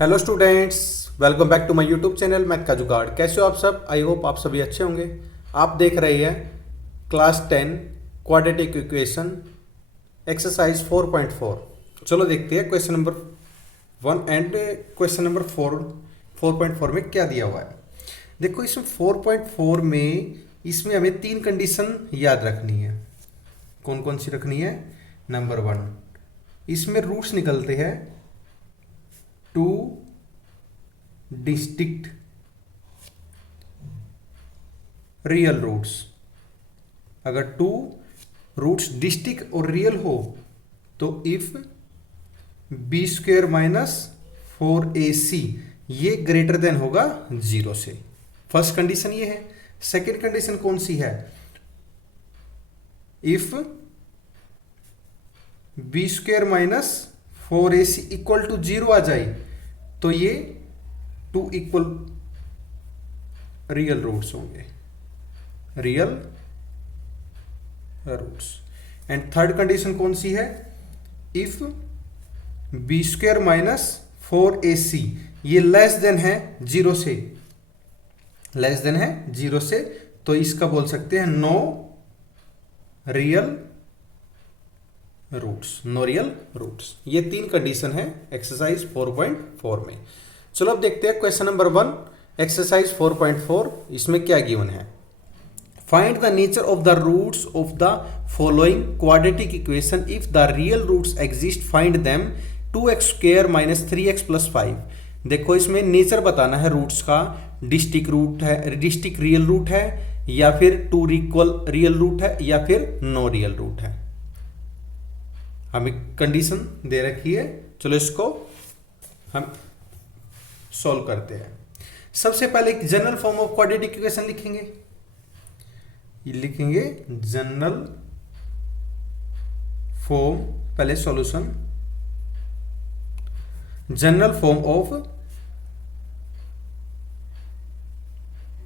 Hello students, welcome back to my YouTube channel math का जुगाड़। कैसे हो आप सब? आई होप आप सभी अच्छे होंगे। आप देख रहे हैं क्लास 10 क्वाड्रेटिक इक्वेशन एक्सरसाइज 4.4। चलो देखते हैं question number 1 and question number 4 में क्या दिया हुआ है। देखो इसमें 4.4 में इसमें हमें तीन कंडीशन याद रखनी है। कौन कौन सी रखनी है? नंबर 1, इसमें रूट्स निकलते हैं टू डिस्टिंक्ट रियल रूट्स। अगर टू रूट्स डिस्टिंक्ट और रियल हो तो if b square minus 4ac ये ग्रेटर देन होगा 0 से। फर्स्ट कंडीशन ये है। सेकेंड कंडीशन कौन सी है? If b square minus 4ac equal to 0 आ जाए तो ये टू इक्वल रियल रूट्स होंगे, real roots. And third condition कौन सी है? If b square minus 4ac ये लेस देन है 0 से, लेस देन है 0 से, तो इसका बोल सकते हैं no real roots, no real roots. ये तीन कंडीशन है एक्सरसाइज 4.4 में। चलो अब देखते हैं क्वेश्चन नंबर 1 एक्सरसाइज 4.4। इसमें क्या गिवन है? Find the nature of the roots of the following quadratic equation if the real roots exist find them 2x square minus 3x plus 5। देखो इसमें नेचर बताना है रूट्स का। डिस्टिंक्ट रूट है, distinct real root है, या फिर टू इक्वल रियल रूट है, या फिर नो रियल रूट है। हमें कंडीशन दे रखी है। चलो इसको हम सॉल्व करते हैं। सबसे पहले एक general form of quadratic equation लिखेंगे। ये लिखेंगे जनरल फॉर्म, पहले solution. General form of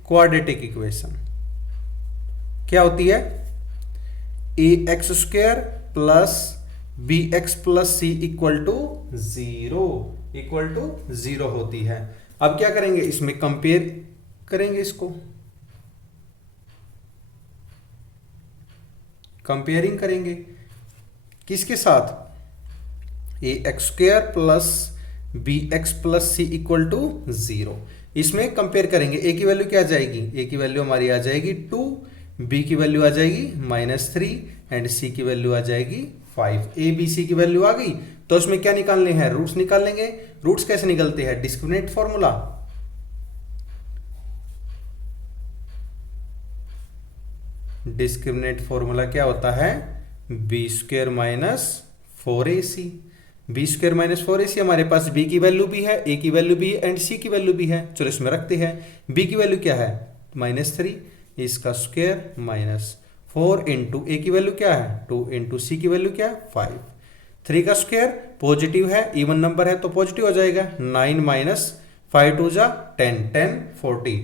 quadratic equation क्या होती है? ax square plus b x plus c equal to 0 होती है। अब क्या करेंगे? इसमें कंपेयर करेंगे, इसको कंपेयरिंग करेंगे किसके साथ? ax square plus b x plus c equal to 0। इसमें कंपेयर करेंगे। a की वैल्यू क्या आ जाएगी? a की वैल्यू हमारी आ जाएगी 2, b की वैल्यू आ जाएगी -3 एंड c की वैल्यू आ जाएगी 5। a b c की वैल्यू आ गई तो इसमें क्या निकालने हैं? रूट्स निकाल लेंगे। रूट्स कैसे निकलते हैं? Discriminant formula. डिस्क्रिमिनेंट फॉर्मूला क्या होता है? B square minus 4ac। B square minus 4ac हमारे पास b की वैल्यू भी है, a की वैल्यू भी है एंड c की वैल्यू भी है। चलो इसमें रखते हैं। b की वैल्यू क्या है? -3, इसका स्क्वायर माइनस 4 इंटू ए की वैल्यू क्या है? 2 इंटू सी की वैल्यू क्या है? 5। 3 का स्क्वायर पॉजिटिव है, इवन नंबर है तो पॉजिटिव हो जाएगा। 9 माइनस 5 टू जा 10, 10 40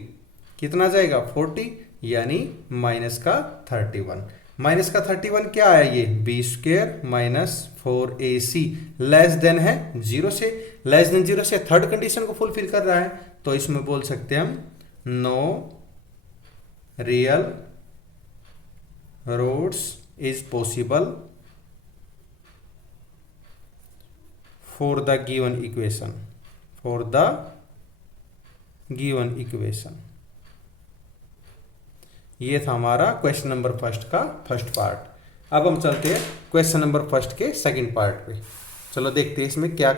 कितना जाएगा? 40, यानी माइनस का 31। माइनस का 31 क्या है? ये b square minus 4ac less than है 0 से। लेस देन 0 से थर्ड कंडीशन को फुलफिल कर रहा है, तो इसमें बोल सकते हैं हम no real roots is possible for the given equation, for the given equation. ये था हमारा क्वेश्चन नंबर फर्स्ट का फर्स्ट पार्ट। अब हम चलते हैं क्वेश्चन नंबर फर्स्ट के सेकंड पार्ट पे। चलो देखते हैं इसमें क्या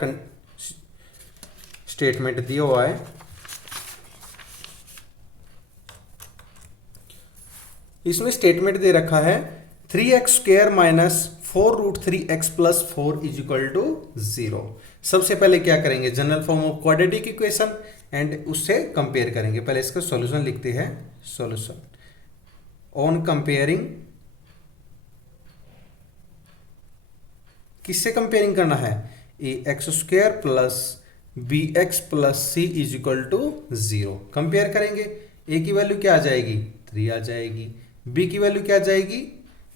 स्टेटमेंट दिया हुआ है। इसमें स्टेटमेंट दे रखा है 3x square minus 4√3x plus 4 is equal to 0। सबसे पहले क्या करेंगे? General form of quadratic equation and उससे कंपेयर करेंगे। पहले इसका सॉल्यूशन लिखते हैं। सॉल्यूशन ऑन कंपेयरिंग, किससे कंपेयरिंग करना है? ax square plus b x plus c is equal to 0। Compare करेंगे। a की वैल्यू क्या आ जाएगी? 3 आ जाएगी। b की वैल्यू क्या आ जाएगी?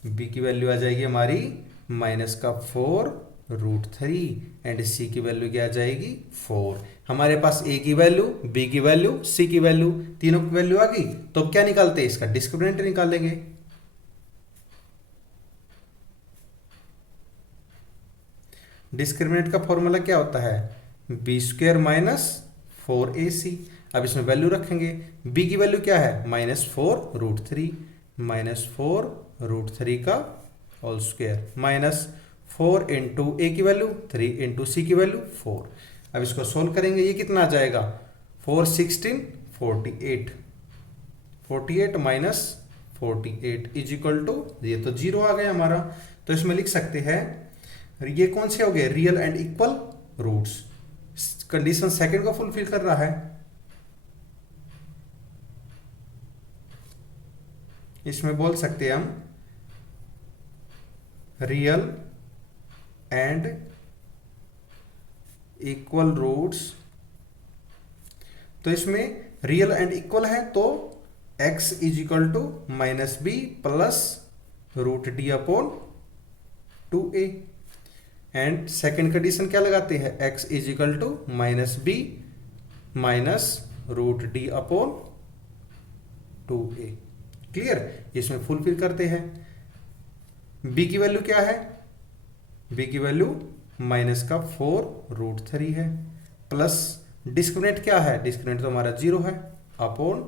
b की वैल्यू आ जाएगी हमारी -4√3 एंड c की वैल्यू क्या आ जाएगी? 4। हमारे पास ए की वैल्यू, बी की वैल्यू, सी की वैल्यू, तीनों की वैल्यू आ गई। तो अब क्या निकालते हैं, इसका डिस्क्रिमिनेंट निकालेंगे। डिस्क्रिमिनेंट का फॉर्मूला क्या होता है, बी स्क्वायर माइनस 4ac। अब इसमें वैल्यू रखेंगे, b की वैल्यू क्या है, -4√3, -4√3 का होल स्क्वायर, माइनस 4 इंटू ए की वैल्यू 3 इंटू सी की वैल्यू 4। अब इसको सोल्व करेंगे, ये कितना आ जाएगा, 4 16 48, 48 माइनस 48 इज इक्वल टू, ये तो 0 आ गया हमारा। तो इसमें लिख सकते हैं, ये कौन से हो गए, real and equal roots. Condition second को फुलफिल कर रहा है। इसमें बोल सकते हैं हम रियल एंड इक्वल रूट्स। तो इसमें रियल एंड इक्वल है तो x is equal to -b plus √d upon 2a। And second condition क्या लगाते हैं, x is equal to -b minus √d upon 2a। Clear, इसमें फुलफिल करते हैं। b की वैल्यू क्या है, b की वैल्यू -4√3 है, प्लस डिस्क्रिमिनेंट क्या है, डिस्क्रिमिनेंट तो हमारा 0 है, अपॉन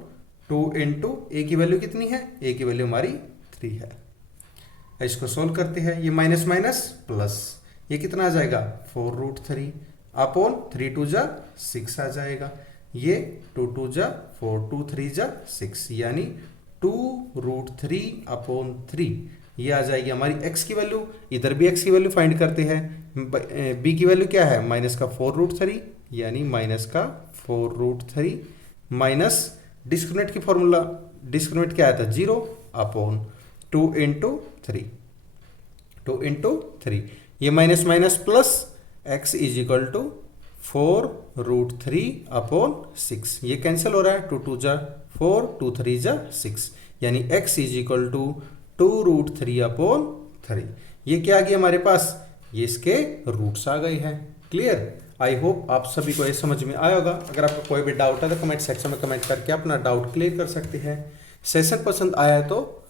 2 इंटू ए की वैल्यू कितनी है, ए की वैल्यू हमारी 3 है। इसको सोल्व करते हैं, ये माइनस माइनस प्लस, ये कितना आ जाएगा 4√3 अपॉन 3 2 जा 6 आ जाएगा, ये 2 2 जा 4 2 3 जा 6, यानी 2√3 अपॉन 3। ये आ जाएगी हमारी x की वैल्यू। इधर भी x की वैल्यू फाइंड करते हैं। b की वैल्यू क्या है, -4√3, यानी -4√3 माइनस डिस्क्रिमिनेंट की फॉर्मूला, डिस्क्रिमिनेंट क्या आया था 0 अपॉन 2 इंटू 3, 2 इंटू 3, ये minus minus plus, x is equal to 4√3 upon 6, ये कैंसिल हो रहा है, 2 2 जा 4 2 3 जा 6, यानी x is equal to 2√3 upon 3। ये क्या आ गया हमारे पास, ये इसके रूट्स आ गए हैं। क्लियर, आई होप आप सभी को ये समझ में आया होगा। अगर आपको कोई भी डाउट है तो कमेंट सेक्शन में कमेंट करके अपना डाउट क्लियर कर सकते हैं। सेशन पसंद आया है तो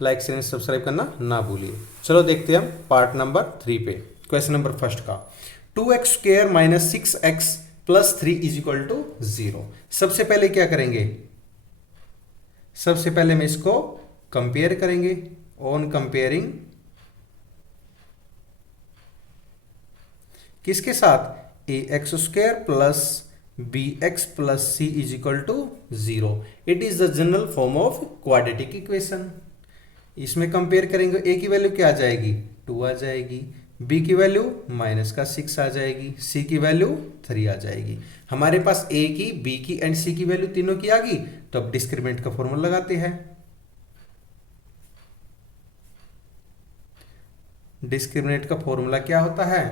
लाइक शेयर सब्सक्राइब करना ना भूलिए। चलो देखते हैं हम पार्ट नंबर 3 पे, क्वेश्चन नंबर फर्स्ट का। 2x² minus 6x plus 3 is equal to 0। सबसे पहले क्या करेंगे, सबसे पहले हम इसको कंपेयर करेंगे। ऑन कंपेयरिंग किसके साथ, ax² plus bx plus c is equal to 0। It is the general form of quadratic equation. इसमें कंपेयर करेंगे, a की वैल्यू क्या आ जाएगी 2 आ जाएगी, b की वैल्यू -6 आ जाएगी, c की वैल्यू 3 आ जाएगी। हमारे पास a की, b की एंड c की वैल्यू तीनों की आ गई। तो अब डिस्क्रिमिनेंट का फॉर्मूला लगाते हैं। डिस्क्रिमिनेंट का फॉर्मूला क्या होता है,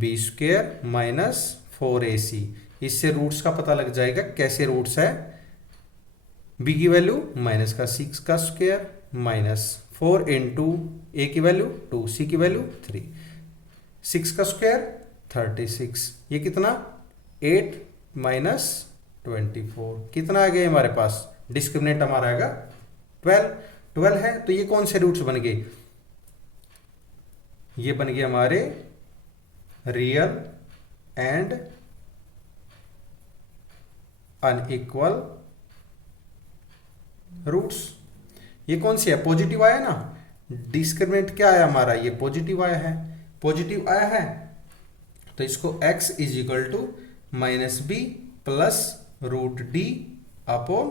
b² माइनस 4ac। इससे रूट्स का पता लग जाएगा, कैसे रूट्स है, b की वैल्यू -6 का स्क्वायर माइनस 4 इंटू ए की वैल्यू 2, c की वैल्यू 3, 6 का स्क्वायर 36, ये कितना 8 माइनस 24, कितना आ गया हमारे पास, डिस्क्रिमिनेंट हमारा आएगा 12 है। तो ये कौन से रूट्स बन गए, ये बन गए हमारे रियल एंड अनइक्वल रूट्स। ये कौन सी है, पॉजिटिव आया ना, डिस्क्रिमिनेंट क्या आया हमारा, ये पॉजिटिव आया है, पॉजिटिव आया है। तो इसको x is equal to -b plus √d upon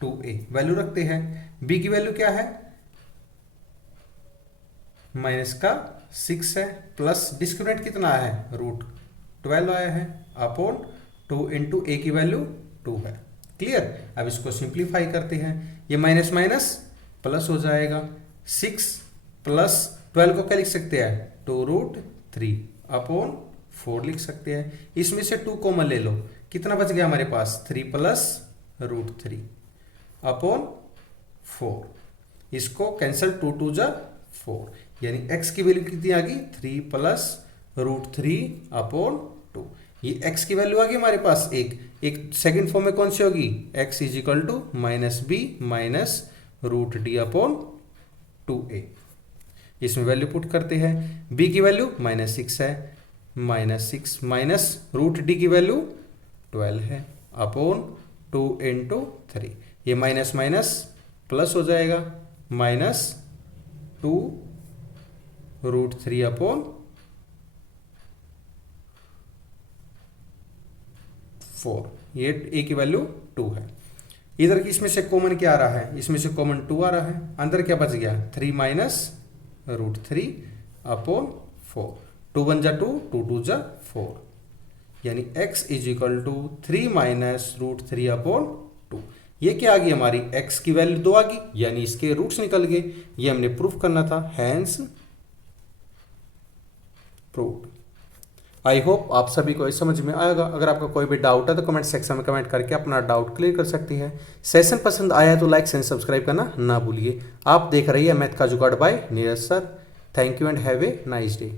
2a value रखते हैं। b की वैल्यू क्या है, -6 है, प्लस डिस्क्रिमिनेंट कितना आया है, √12 आया है, अपॉन 2 इंटू ए की वैल्यू 2 है। क्लियर, अब इसको सिंप्लीफाई करते हैं, ये माइनस माइनस प्लस हो जाएगा, 6 प्लस 12 को क्या लिख सकते हैं, 2√3 अपॉन 4 लिख सकते हैं। इसमें से 2 कॉमन ले लो, कितना बच गया हमारे पास, 3 प्लस √3 अपॉन 4, इसको कैंसिल, 2 2 जा 4, यानी x की वैल्यू कितनी आ गई, 3 प्लस √3 अपॉन 2। ये x की वैल्यू आ गई हमारे पास एक सेकंड फॉर्म में कौन सी होगी, x is equal to minus b minus root d upon 2a। इसमें वैल्यू पुट करते हैं, b की वैल्यू -6 है, -6 माइनस रूट डी की वैल्यू 12 है अपॉन 2 इंटू 3। ये माइनस माइनस प्लस हो जाएगा, -2 रूट 3 अपॉन 4। ये a की वैल्यू 2 है। इधर की इसमें से कॉमन क्या आ रहा है, इसमें से कॉमन 2 आ रहा है, अंदर क्या बच गया 3 माइनस रूट 3 अपॉन 4। 2 1 जा 2, 2 2 जा 4, यानी x is equal to 3 minus root 3 upon 2। ये क्या आ गई हमारी x की वैल्यू 2 आ गई, यानी इसके रूट्स निकल गए। ये हमने प्रूफ करना था, हैंस प्रूव्ड। आई होप आप सभी को समझ में आएगा। अगर आपका कोई भी डाउट है तो कमेंट सेक्शन में कमेंट करके अपना डाउट क्लियर कर सकती है। सेशन पसंद आया तो लाइक एंड सब्सक्राइब करना ना भूलिए। आप देख रही है मैथ का जुगाड़ by Neeraj sir. Thank you and have a nice day.